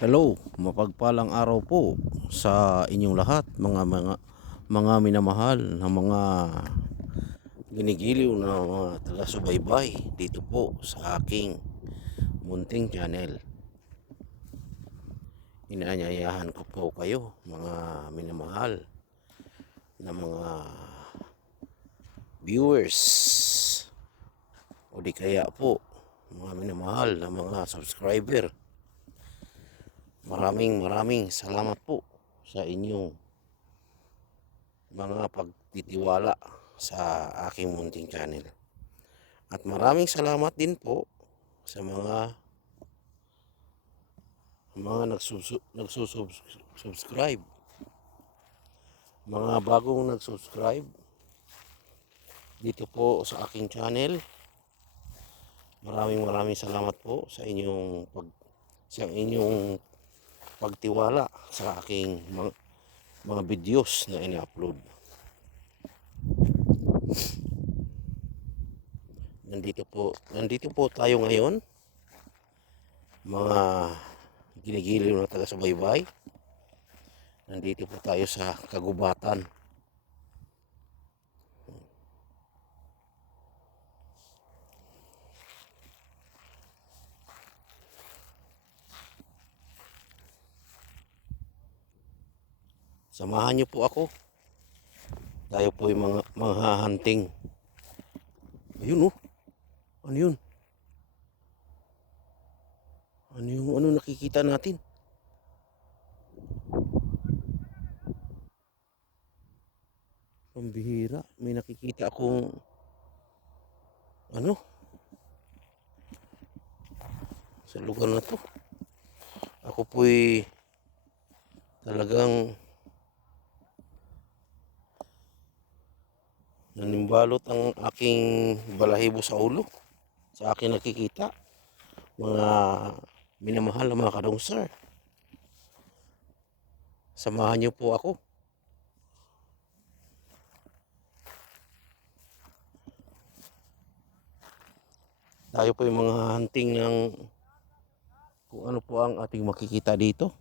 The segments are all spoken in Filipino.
Hello, mapagpalang araw po sa inyong lahat, mga minamahal na mga ginigiliw na mga taga-subaybay dito po sa aking munting channel. Inaanyayahan ko po kayo, mga minamahal na mga viewers o di kaya po mga minamahal na mga subscriber. Maraming salamat po sa inyong mga pagtitiwala sa aking munting channel. At maraming salamat din po sa mga nagsusubscribe. Mga bagong nagsusubscribe dito po sa aking channel. Maraming salamat po sa inyong pagtiwala sa aking mga videos na ina-upload. Nandito po tayo ngayon, mga ginigiliw na taga-subaybay. Nandito po tayo sa kagubatan. Samahan niyo po ako. Tayo po yung mga hunting. Ayun oh. Ano yun? Ano nakikita natin? Pambihira. May nakikita akong sa lugar na to. Ako po'y talagang nanimbalot ang aking balahibo sa ulo sa aking nakikita, mga minamahal na mga kadongser. Samahan niyo po ako. Tayo po yung mga hunting ng kung ano po ang ating makikita dito.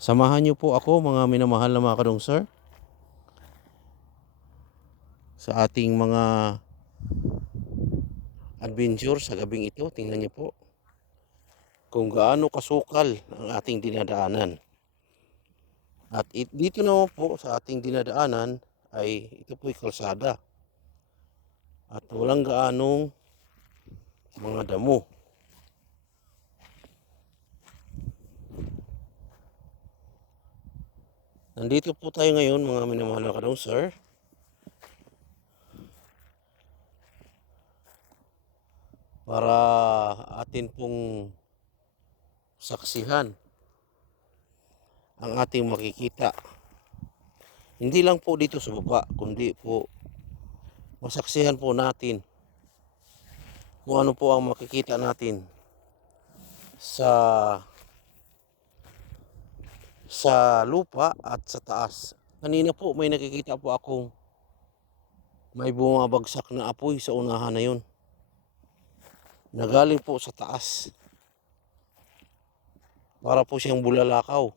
Samahan niyo po ako, mga minamahal na mga kadongser, sa ating mga adventure sa gabing ito. Tingnan niyo po kung gaano kasukal ang ating dinadaanan. At dito naman po sa ating dinadaanan ay ito po'y kalsada. At walang gaanong mga damo. Nandito po tayo ngayon, mga minamahal na kadongser, para atin pong saksihan ang ating makikita. Hindi lang po dito sa baba, kundi po masaksihan po natin kung ano po ang makikita natin sa lupa at sa taas. Kanina po may nakikita po akong may bumabagsak na apoy sa unahan na yun. Nagaling po sa taas. Para po siyang bulalakaw.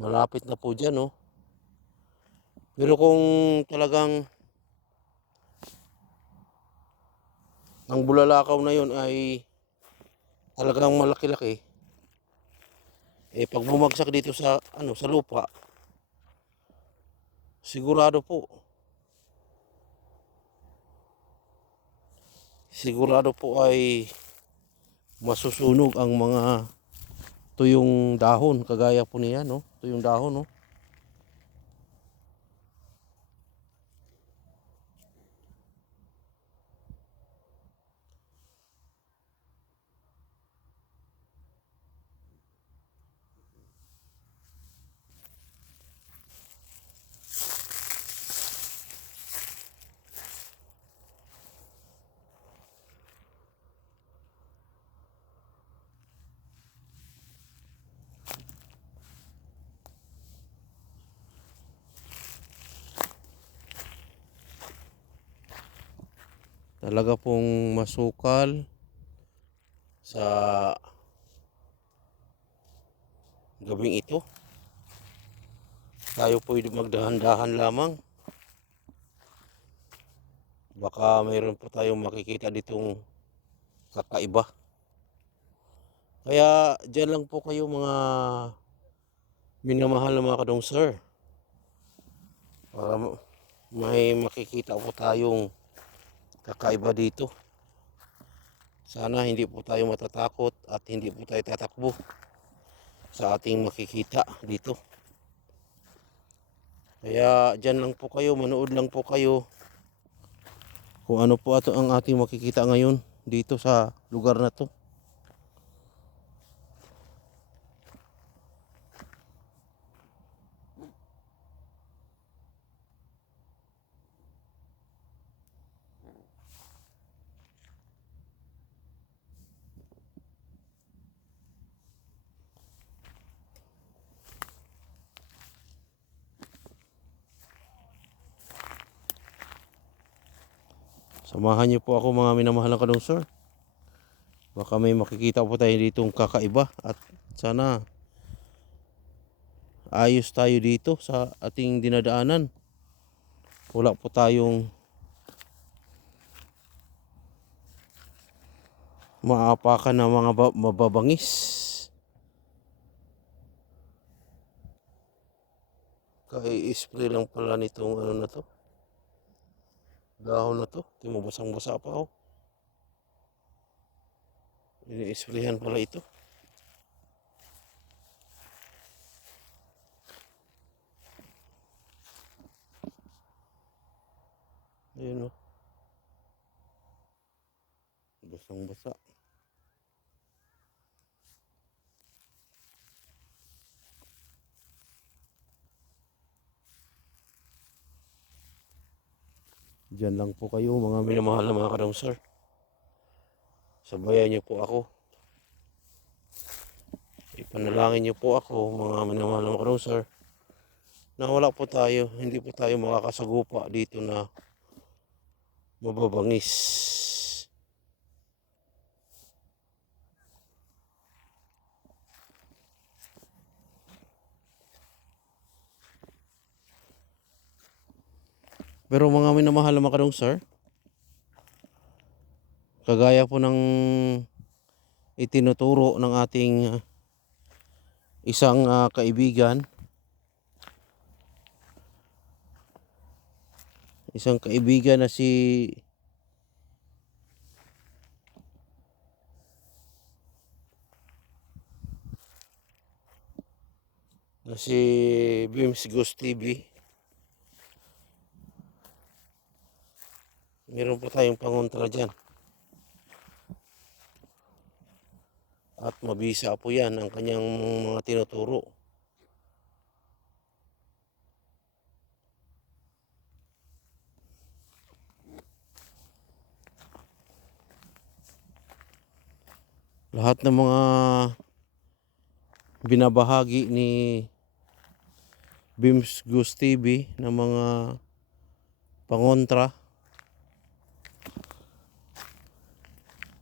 Malapit na po dyan, oh. Pero kung talagang ang bulalakaw na yun ay talagang malaki-laki, pag bumagsak dito sa sa lupa, sigurado po ay masusunog ang mga tuyong dahon, kagaya po niya, no? Tuyong dahon, no? Talaga pong masukal sa gabing ito. Tayo po magdahan-dahan lamang. Baka mayroon po tayong makikita ditong kakaiba. Kaya dyan lang po kayo mga minamahal na mga kadong sir. Para may makikita po tayong kakaiba dito. Sana hindi po tayo matatakot at hindi po tayo tatakbo sa ating makikita dito. Kaya dyan lang po kayo, manood lang po kayo kung ano po ato ang ating makikita ngayon dito sa lugar na to. Samahan niyo po ako mga minamahal na kadong sir. Baka may makikita po tayo ditong kakaiba at sana ayos tayo dito sa ating dinadaanan. Wala po tayong maapakan na mga mababangis. Kai-spray lang pala nitong ano na to. Dahon na to. Tingnan mo, basang-basa pa oh. Ini-sprayhan pala ito. Ayun oh. Basang-basa. Diyan lang po kayo mga minamahal na mga kadong sir. Sabayan niyo po ako. Ipanalangin niyo po ako mga minamahal na mga kadong sir. Na wala po tayo, hindi po tayo makakasagupa dito na mababangis. Pero mga minamahal na mga kadong sir, kagaya po ng itinuturo ng ating isang kaibigan, na si Bims Ghost TV. Meron po tayong pangontra dyan. At mabisa po yan ang kanyang mga tinuturo. Lahat ng mga binabahagi ni Bims Ghost TV na mga pangontra,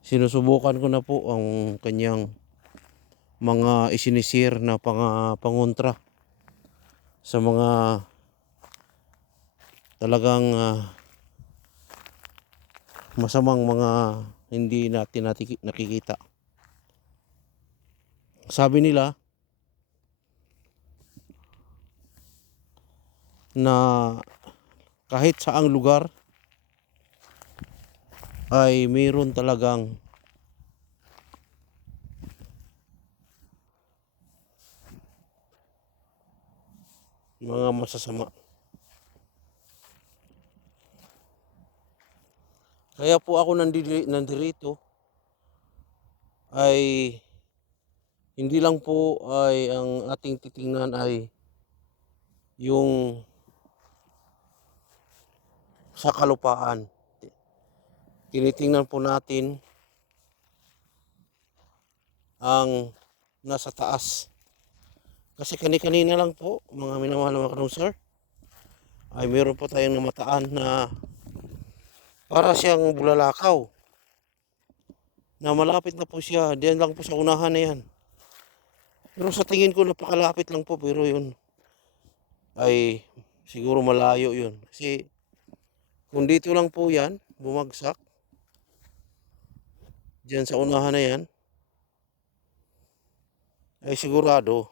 sinusubukan ko na po ang kanyang mga isinisir na pangontra sa mga talagang masamang mga hindi natin nakikita. Sabi nila na kahit saang lugar ay mayroon talagang mga masasama. Kaya po ako nandirito ay hindi lang po ay ang ating titingnan ay yung sa kalupaan. Tinitingnan po natin ang nasa taas. Kasi kanina lang po, mga minamahal na mga kanong sir, ay meron po tayong namataan na Para siyang bulalakaw na malapit na po siya. Diyan lang po sa unahan na yan. Pero sa tingin ko napakalapit lang po, pero yun ay siguro malayo yun. Kasi kung dito lang po yan, bumagsak, diyan sa unahan na yan, ay sigurado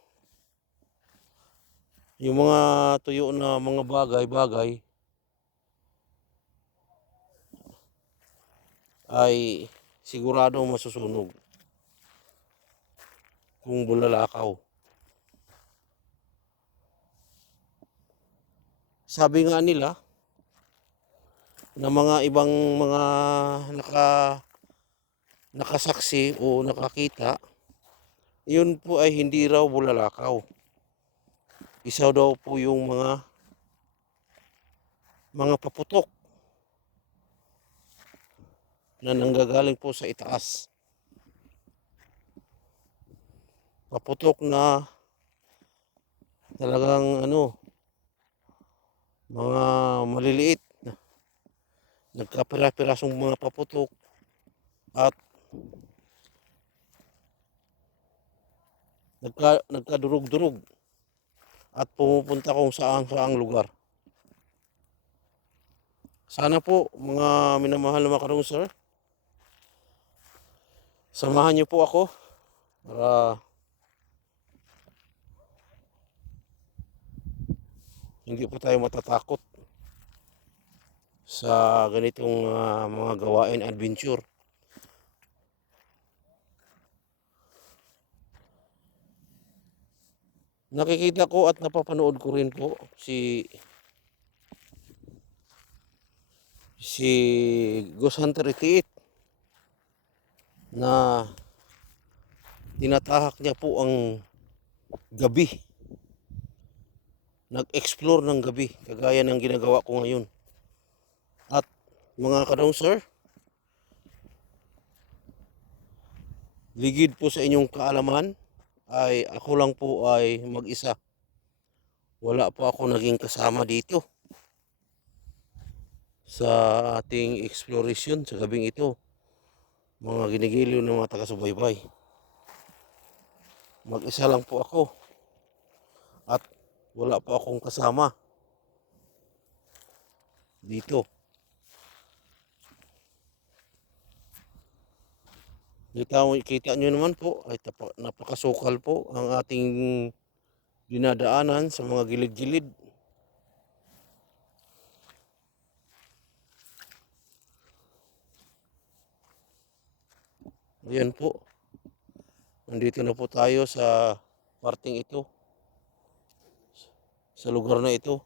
yung mga tuyo na mga bagay-bagay ay sigurado masusunog kung bulalakaw. Sabi nga nila na mga ibang mga nakasaksi o nakakita, yun po ay hindi raw bulalakaw. Isa daw po yung mga paputok na nanggagaling po sa itaas. Paputok na talagang mga maliliit na nagkapira-pirasong mga paputok at nagkadurog-durog at pumupunta kung saan lugar. Sana po mga minamahal na makarong sir, samahan niyo po ako para hindi po tayo matatakot sa ganitong mga gawain adventure. Nakikita ko at napapanood ko rin po si Ghost Hunter 88 na tinatahak niya po ang gabi. Nag-explore ng gabi kagaya ng ginagawa ko ngayon. At mga kadong sir, ligid po sa inyong kaalaman ay ako lang po ay mag-isa. Wala po ako naging kasama dito sa ating exploration sa gabing ito. Mga ginigiliw ng mga taga-subaybay. Mag-isa lang po ako at wala po akong kasama dito. Kita nyo naman po ay napakasukal po ang ating dinadaanan sa mga gilid-gilid. Ayan po. Nandito na po tayo sa parting ito. Sa lugar na ito.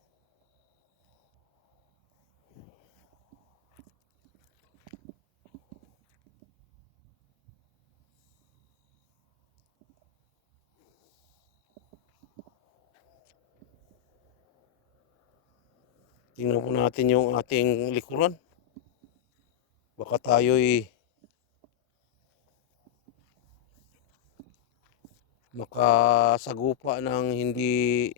Tingnan po natin yung ating likuran. Baka tayo'y makasagupa ng hindi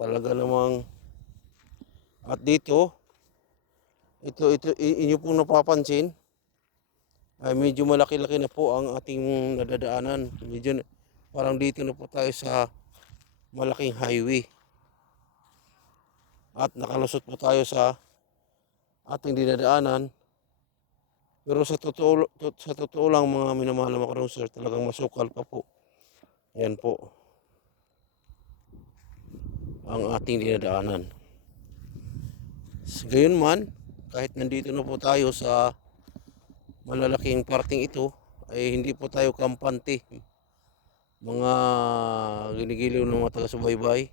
talaga namang. At dito, ito inyo pong napapansin ay medyo malaki-laki na po ang ating nadadaanan. Medyo parang dito na po tayo sa malaking highway. At nakalusot po tayo sa ating dinadaanan. Pero sa totoo lang mga minamahal na makarong sir, talagang masukal pa po. Ayan po ang ating dinadaanan. Gayon man, kahit nandito na po tayo sa malalaking parting ito, ay hindi po tayo kampante. Mga ginigiliw ng mga taga-subaybay,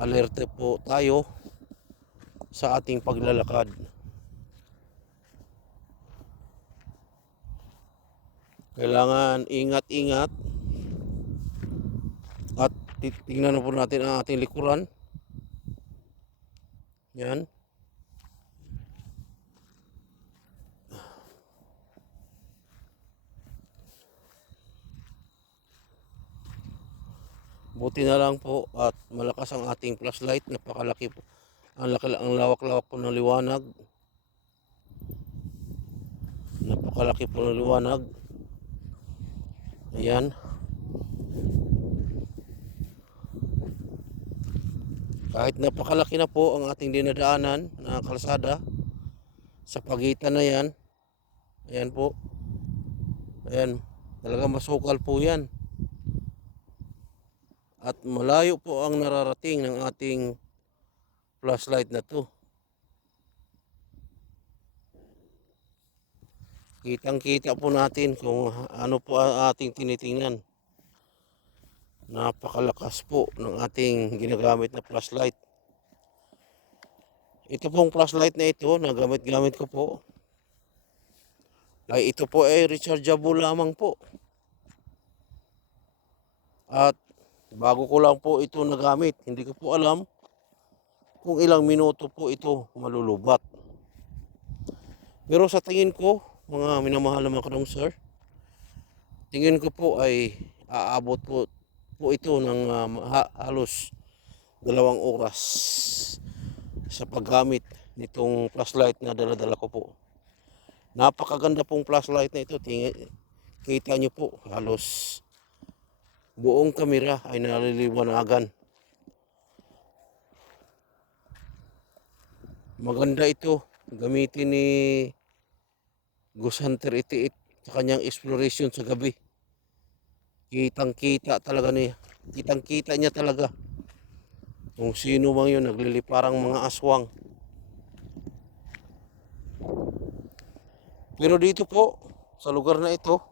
alerte po tayo sa ating paglalakad. Kailangan ingat-ingat at tingnan na po natin ang ating likuran. Yan. Buti na lang po at malakas ang ating flashlight. Napakalaki po. Ang lawak-lawak po ng liwanag. Napakalaki po ng liwanag. Ayan. Kahit napakalaki na po ang ating dinadaanan na kalsada, sa pagitan na yan, ayan po, ayan, talaga masukal po yan. At malayo po ang nararating ng ating flashlight na to. Kitang-kita po natin kung ano po ang ating tinitingnan. Napakalakas po ng ating ginagamit na flashlight. Ito pong flashlight na ito na gamit-gamit ko po, ay ito po ay rechargeable lamang po. At bago ko lang po ito nagamit, hindi ko po alam kung ilang minuto po ito malulubat. Pero sa tingin ko, mga minamahal naman ko ng sir, tingin ko po ay aabot po ito ng halos 2 oras sa paggamit nitong flashlight na dala-dala ko po. Napakaganda pong flashlight na ito. Kita nyo po, halos buong kamera ay naliliwanagan. Maganda ito gamitin ni Ghost Hunter 88 sa kanyang exploration sa gabi. Kitang-kita talaga niya. Kitang-kita niya talaga kung sino mang yun nagliliparang mga aswang. Pero dito po, sa lugar na ito,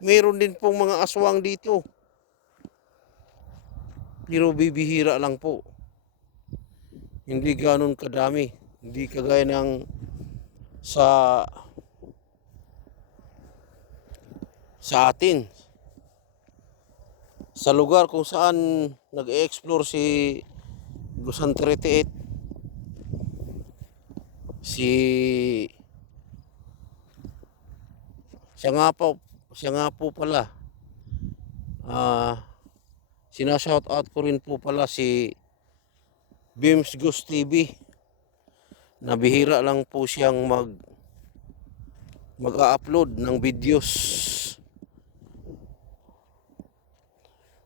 meron din pong mga aswang dito. Pero bibihira lang po. Hindi ganun kadami. Hindi kagaya ng sa atin. Sa lugar kung saan nag-e-explore si Ghost Hunter 88, siya nga po pala, sinashout out ko rin po pala si Beams Ghost TV. Nabihira lang po siyang mag-upload ng videos.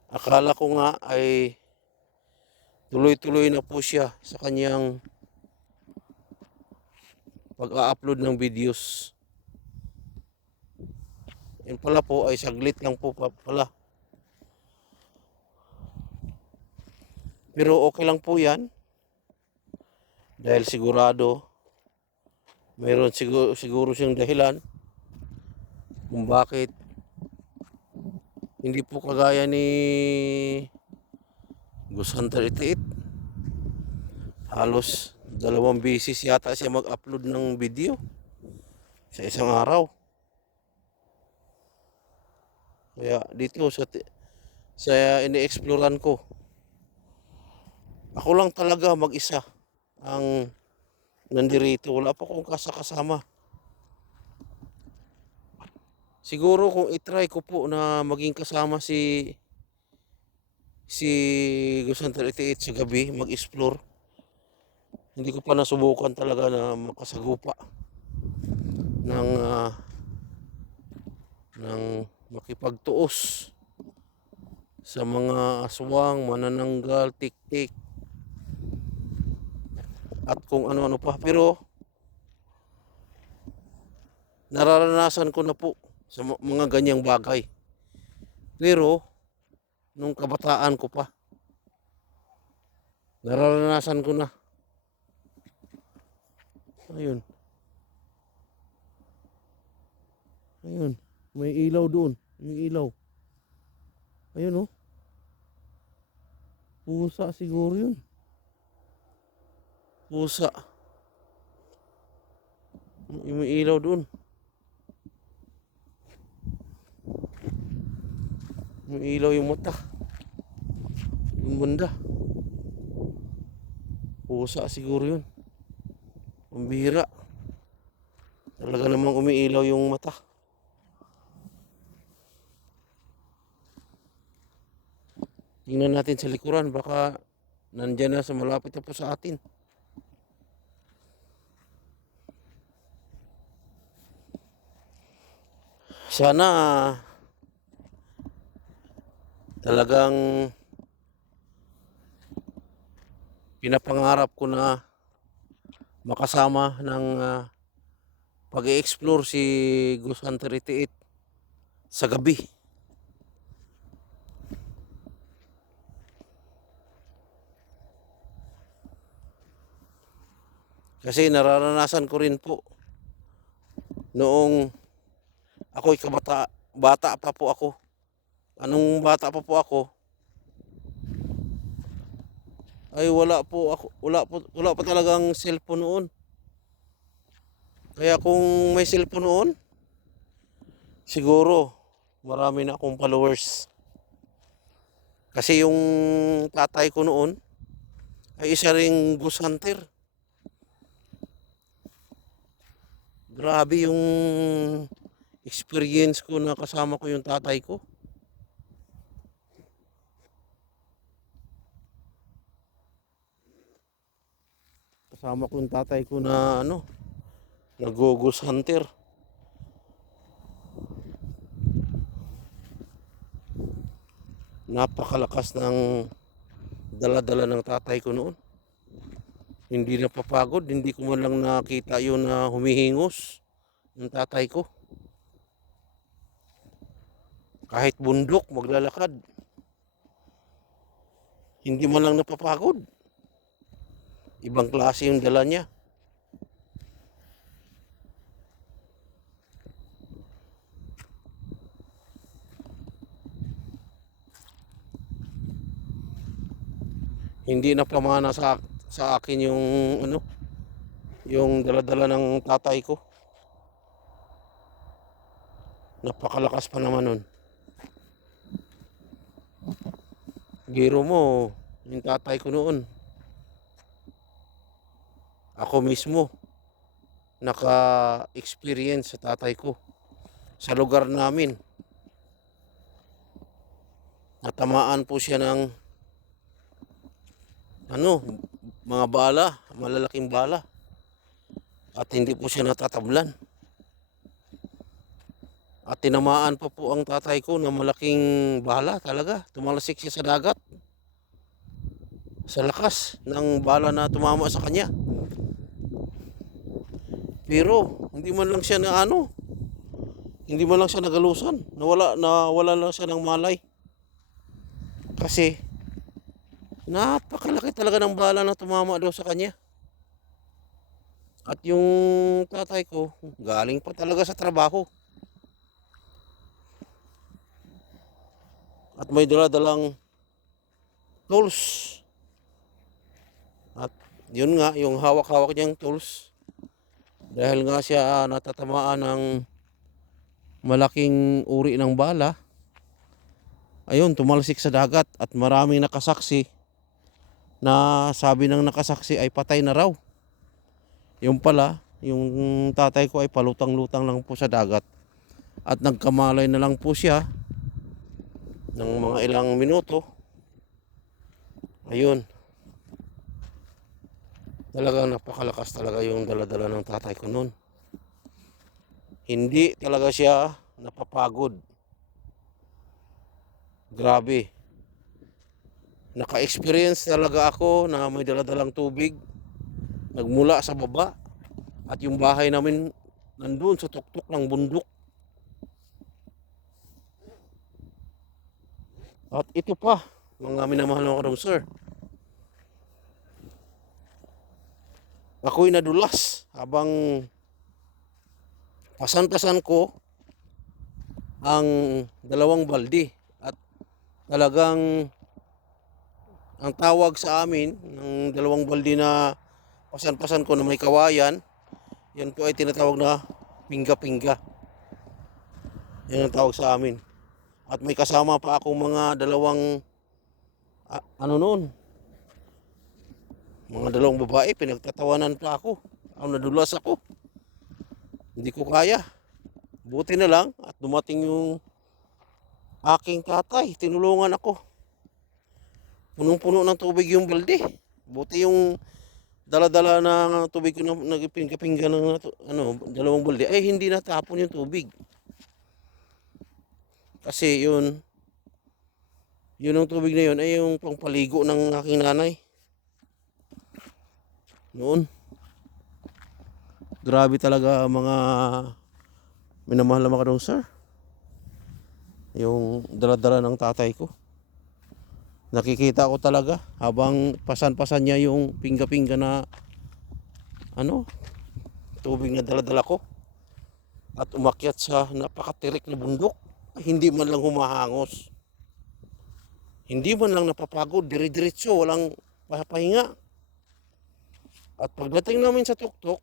Akala ko nga ay tuloy-tuloy na po siya sa kanyang pag-upload ng videos. Yan pala po ay saglit lang po pala. Pero okay lang po yan. Dahil sigurado, mayroon siguro siyang dahilan kung bakit hindi po kagaya ni Ghost Hunter 88. Halos 2 beses yata siya mag-upload ng video sa isang araw. Kaya dito sa ini-explorean ko, ako lang talaga mag-isa ang nandirito. Wala pa akong kasama. Siguro kung itry ko po na maging kasama si Ghost Hunter 88 sa gabi, mag-explore, hindi ko pa nasubukan talaga na makasagupa ng makipagtuos sa mga aswang, manananggal, tik-tik, at kung ano-ano pa. Pero nararanasan ko na po sa mga ganyang bagay. Pero nung kabataan ko pa, nararanasan ko na. Ayun. May ilaw doon. May ilaw. Ayun oh. Pusa siguro yun. Pusa. May ilaw doon. May ilaw yung mata. Yung banda. Pusa siguro yun. Ang bihira. Talaga namang umiilaw yung mata. Tingnan natin sa likuran. Baka nandyan na sa malapit na po sa atin. Sana talagang pinapangarap ko na makasama ng pag-i-explore si Ghost Hunter 88 sa gabi. Kasi nararanasan ko rin po noong ako'y bata pa po ako. Anong bata pa po ako, ay wala pa talagang cellphone noon. Kaya kung may cellphone noon, siguro marami na akong followers. Kasi yung tatay ko noon ay isa ring Ghost Hunter. Grabe yung experience ko na kasama ko yung tatay ko. Kasama ko yung tatay ko na nag-Ghost Hunter. Napakalakas ng dala-dala ng tatay ko noon. Hindi napapagod, hindi ko man lang nakita yun na humihingos ng tatay ko. Kahit bundok, maglalakad. Hindi man lang napapagod. Ibang klase yung dala niya. Hindi na pamana sa akin yung dala-dala ng tatay ko. Napakalakas pa naman nun. Biro mo, yung tatay ko noon, ako mismo naka-experience sa tatay ko sa lugar namin. Natamaan po siya ng mga bala, malalaking bala. At hindi po siya natatablan. At tinamaan pa po ang tatay ko ng malaking bala talaga. Tumalasik siya sa dagat. Sa lakas ng bala na tumama sa kanya. Pero hindi man lang siya hindi man lang siya nagalusan. Nawala lang siya ng malay. Kasi napakalaki talaga ng bala na tumama daw sa kanya. At yung tatay ko, galing pa talaga sa trabaho. At may dala-dalang tools. At yun nga, yung hawak-hawak niyang tools. Dahil nga siya natatamaan ng malaking uri ng bala. Ayun, tumalsik sa dagat at maraming nakasaksi na sabi ng nakasaksi ay patay na raw. Yung pala, yung tatay ko ay palutang-lutang lang po sa dagat. At nagkamalay na lang po siya ng mga ilang minuto. Ayun. Talagang napakalakas talaga yung dala-dala ng tatay ko noon. Hindi talaga siya napapagod. Grabe. Naka-experience talaga ako na may dala-dalang tubig. Nagmula sa baba. At yung bahay namin nandun sa tuktok ng bundok. At ito pa, mga minamahal ng karong sir. Ako'y nadulas habang pasan-pasan ko ang dalawang balde. At talagang ang tawag sa amin ng dalawang balde na pasan-pasan ko na may kawayan, yan po ay tinatawag na pingga-pingga. Yan ang tawag sa amin. At may kasama pa akong mga dalawang mga dalawang babae, pinagtatawanan pa ako. Nadulas ako. Hindi ko kaya. Buti na lang at dumating yung aking tatay. Tinulungan ako. Punong-puno ng tubig yung balde. Buti yung dala-dala na tubig ko na nagpingga-pingga ng dalawang balde ay hindi natapon yung tubig. Kasi yun ang tubig na yun ay yung pangpaligo ng aking nanay noon. Grabe talaga mga minamahal na mga sir. Yung dala-dala ng tatay ko. Nakikita ko talaga habang pasan-pasan niya yung pingga-pingga na tubig na dala-dala ko. At umakyat sa napakatirik na bundok. Hindi man lang humahangos. Hindi man lang napapagod. Dire-diretso, walang papahinga. At pagdating namin sa tuktok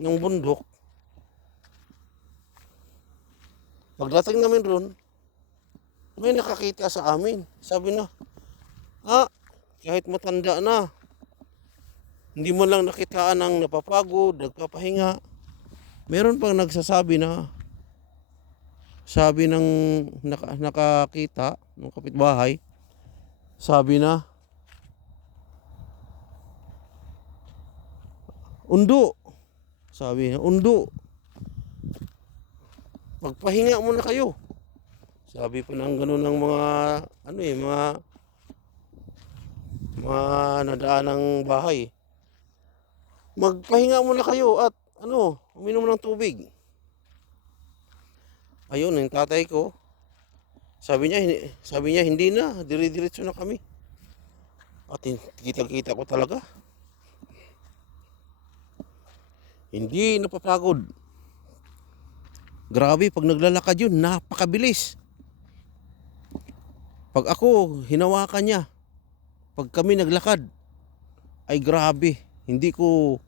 ng bundok, pagdating namin ron, may nakakita sa amin. Sabi na, kahit matanda na, hindi mo lang nakitaan ng napapagod, nagpapahinga. Meron pang nagsasabi na, sabi ng nakakita, ng kapitbahay, sabi na, undo. Sabi na, undo. Magpahinga muna kayo. Sabi pa ng ganun ng mga nadaan ng bahay. Magpahinga muna kayo at uminom ng tubig. Ayun, yung tatay ko, sabi niya hindi na, dire-diretso na kami. At kita-kita ko talaga. Hindi napapagod. Grabe, pag naglalakad yun, napakabilis. Pag ako, hinawakan niya, pag kami naglakad, ay grabe. Hindi ko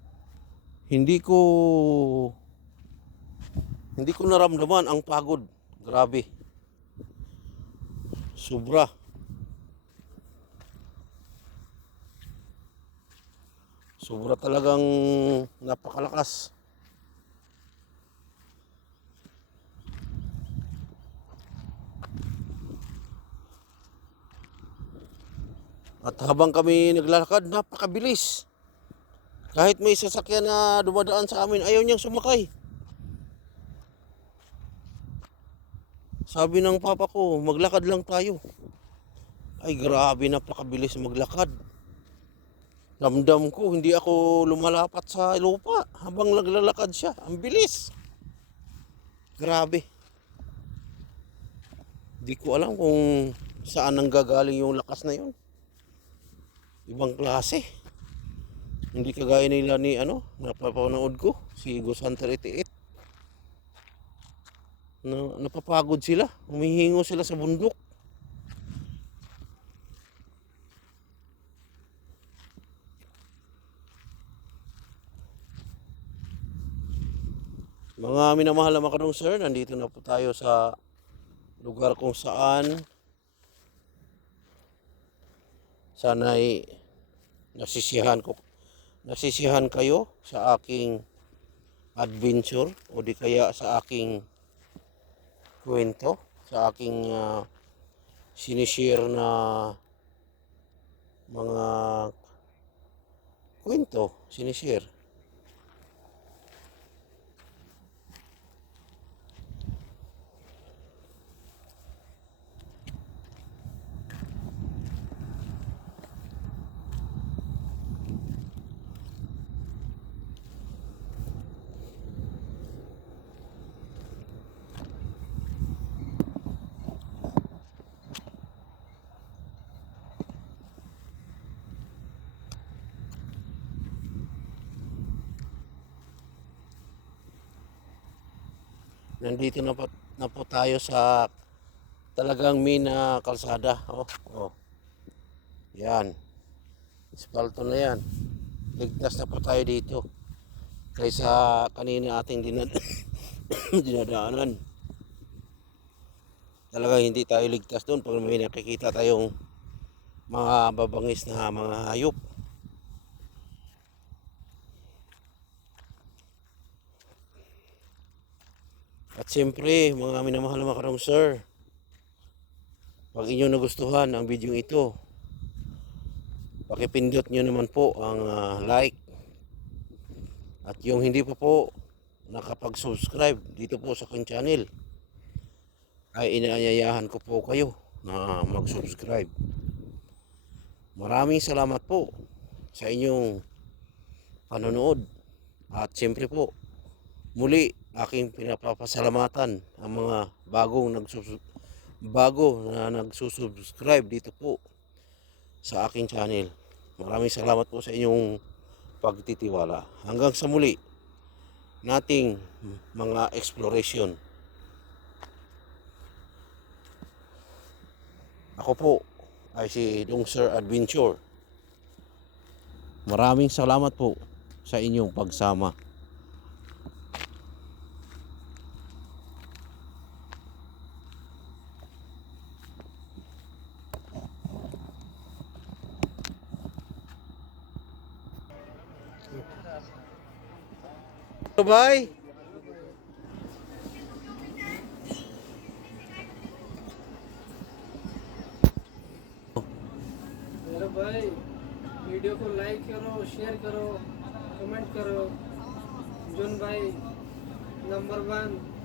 naramdaman ang pagod. Grabe. Sobra. Sobra talagang napakalakas. At habang kami naglalakad, napakabilis. Kahit may sasakyan na dumadaan sa amin, ayaw niyang sumakay. Sabi ng papa ko, maglakad lang tayo. Ay grabe, napakabilis maglakad. Ramdam ko, hindi ako lumalapat sa lupa habang naglalakad siya. Ang bilis. Grabe. Di ko alam kung saan nanggagaling yung lakas na yun. Ibang klase. Hindi kagaya nila ni napapanood ko, si Ghost Hunter 88. Napapagod sila, humihingo sila sa bundok. Mga minamahal na mga sir, nandito na po tayo sa lugar kung saan sana'y nasisiyahan kayo sa aking adventure o di kaya sa aking kwento, sa aking sinishare na mga kwento, sinishare. Nandito na po tayo sa talagang mina kalsada. Yan. Espalto na yan. Ligtas na po tayo dito. Kaysa kanina ating dinadaanan. Talagang hindi tayo ligtas doon pag may nakikita tayong mga babangis na mga hayop. At siyempre, mga minamahal na mga sir, pag inyo nagustuhan ang video ito, pakipindot nyo naman po ang like. At yung hindi pa po nakapag-subscribe dito po sa aking channel, ay inaanyayahan ko po kayo na mag-subscribe. Maraming salamat po sa inyong panonood. At siyempre po, muli aking pinapapasalamatan ang mga bago na nagsusubscribe dito po sa aking channel. Maraming salamat po sa inyong pagtitiwala. Hanggang sa muli nating mga exploration. Ako po ay si Dong Sir Adventure. Maraming salamat po sa inyong pagsama. Bye. मेरे भाई वीडियो को लाइक करो, शेयर करो, कमेंट करो। जोन भाई नंबर 1